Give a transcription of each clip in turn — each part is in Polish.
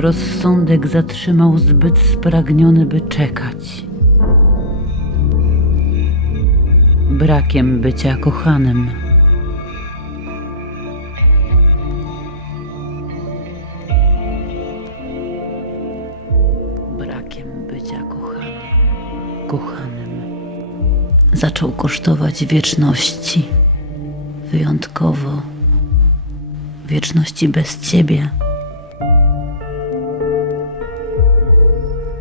Rozsądek zatrzymał zbyt spragniony, by czekać. Brakiem bycia kochanym. Brakiem bycia kochanym. Kochanym. Zaczął kosztować wieczności. Wyjątkowo. Wieczności bez ciebie.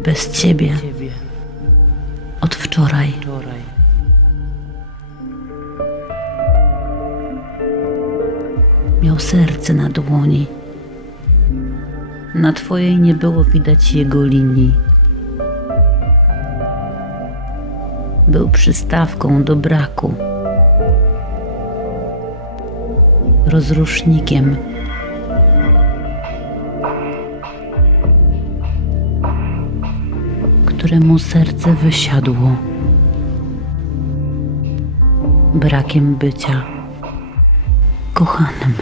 Bez ciebie. Od wczoraj. Miał serce na dłoni. Na twojej nie było widać jego linii. Był przystawką do braku. Rozrusznikiem. Któremu serce wysiadło. Brakiem bycia kochanym.